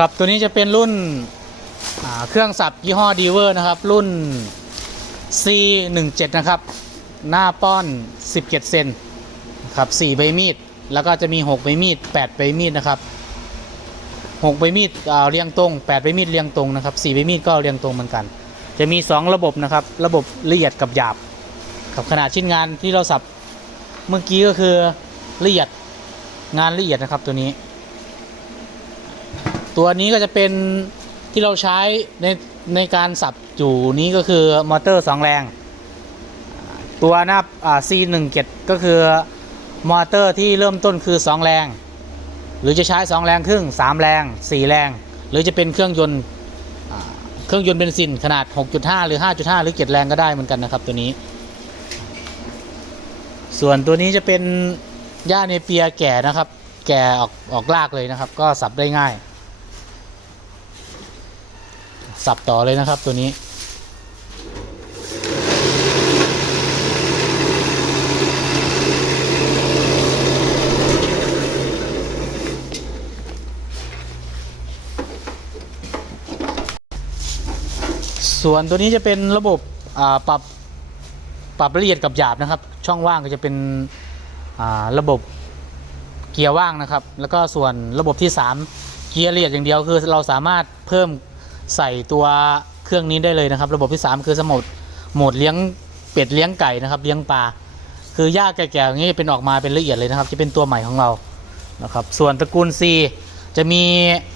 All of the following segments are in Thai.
ครับตัวนี้จะเป็นรุ่นเครื่องสับยี่ห้อดีเวอร์นะครับ รุ่น C17 นะครับ หน้าป้อน 17 เซนครับ4ใบมีด แล้วก็จะมี 6 ใบมีด 8 ใบมีดนะครับ 6 ใบมีดเรียงตรง 8 ใบมีดเรียงตรงนะครับ4ใบมีดก็เรียงตรงเหมือนกัน จะมี 2 ระบบนะครับ ระบบละเอียดกับหยาบกับขนาดชิ้นงานที่เราสับเมื่อกี้ก็คือละเอียดงานละเอียดนะครับตัวนี้ ตัวนี้ก็จะเป็นที่เราใช้ในในการสับอยู่นี้ก็คือมอเตอร์2แรง ตัวหน้าอ่า C17 ก็คือมอเตอร์ที่เริ่มต้นคือ2แรง หรือจะใช้2แรงครึ่ง3แรง4แรง หรือจะเป็นเครื่องยนต์เครื่องยนต์เบนซินขนาด 6.5 หรือ 5.5 หรือ 7 แรงก็ได้เหมือนกันนะครับตัวนี้ ส่วนตัวนี้จะเป็นหญ้าเนเปียแก่นะครับ แก่ออกออกรากเลยนะครับ ก็สับได้ง่าย สับต่อเลยนะครับตัวนี้ ส่วนตัวนี้จะเป็นระบบปรับปรับละเอียดกับหยาบนะครับ ช่องว่างก็จะเป็นระบบเกียร์ว่างนะครับ แล้วก็ส่วนระบบที่ 3 เกียร์ละเอียดอย่างเดียวคือเราสามารถเพิ่ม ใส่ตัวเครื่องนี้ได้เลยนะครับ ระบบที่ 3 คือสมุดโหมดเลี้ยงเป็ดเลี้ยงไก่นะครับ เลี้ยงปลาคือหญ้าแก่ๆอย่างนี้จะเป็นออกมาเป็นละเอียดเลยนะครับ จะเป็นตัวใหม่ของเรานะครับส่วนตระกูล C จะมี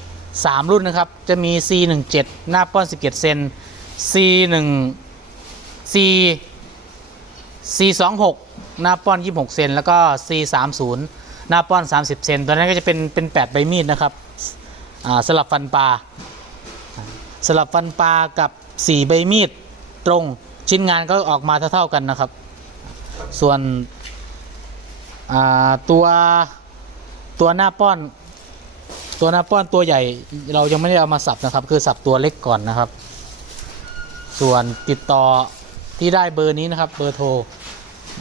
3 รุ่นนะครับ จะมี C17 หน้าป้อน 17 เซน C1 C C26 หน้าป้อน 26 เซนแล้วก็ C30 หน้าป้อน 30 เซนตัวนั้นก็จะเป็นเป็น 8 ใบมีดนะครับสลับฟันปลา สลับฟันปลากับ4ใบมีดตรงชิ้นงานก็ออกมาเท่าๆกันนะครับ ส่วนตัวตัวหน้าป้อน ตัวหน้าป้อนตัวใหญ่ เรายังไม่ได้เอามาสับนะครับ คือสับตัวเล็กก่อนนะครับ ส่วนติดต่อที่ได้เบอร์นี้นะครับเบอร์โทร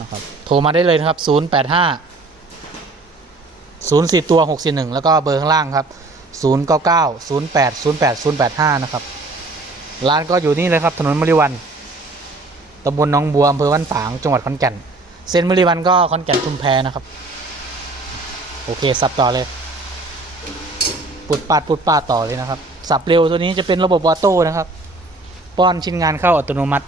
นะครับโทรมาได้เลยนะครับ 0 8 5 0 4 ตัว 6 4 1 แล้วก็เบอร์ข้างล่างครับ 0 9 9 0 8 0 8 0 8 5 นะครับ ร้านก็อยู่นี่เลยครับ ถนนมริวันตำบลหนองบัวอำเภอบ้านฝาง จังหวัดขอนแก่น เส้นมริวันก็ขอนแก่นชุมแพนะครับ โอเค สับต่อเลย ปุดปาดปุดปาดต่อเลยนะครับ สับเร็วตัวนี้จะเป็นระบบออโต้นะครับ ป้อนชิ้นงานเข้าอัตโนมัติ